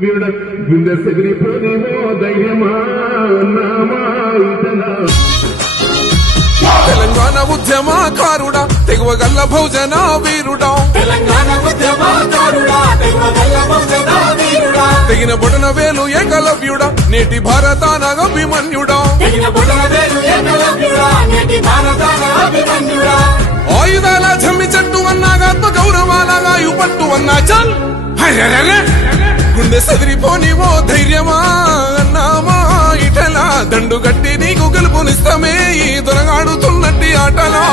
గుండె సెగిరిపోనివో ధైర్యమా నామా తెలంగాణ ఉద్యమకారుడా తెగువగల్ల బహుజన వీరుడా తెగిన బొటన వేలు ఏకలవ్యుడా నేటి భారతాన అభిమన్యుడా ఆయుధాల జమ్మి చెట్టు అన్నాగా గౌరవాలగా యుపట్టు అన్నా చల్ గుండె సెదిరిపోనివో ధైర్యమా అన్నామా ఇటలా దండు గట్టి నీకు గెలుపునిస్తామే ఈ దొరగాడుతున్నట్టి ఆటలా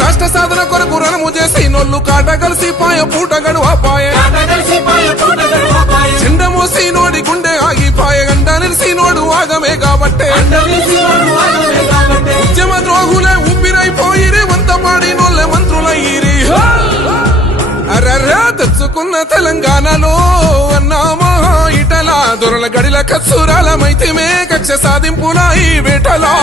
రాష్ట్ర సాధన కొరకు రణము చేసి నొల్లు కాట కలిసి పాయ పూట గడువాపాయ చెండమోసి నోడి గుండె ఆగిపాయ గంట నిలిసి నోడు ఆగమే కాబట్టే ఉద్యమ ద్రోహులే ఊపిరైపోయిరి వంత పాడి నోళ్ళే మంత్రులయ్యిరి అర్రర్రా తెచ్చుకున్న తెలంగాణలో అన్నామా ఇటలా దొరల గడిల కత్సూరాలమైతేమే కక్ష సాధింపులా ఈ వేటలా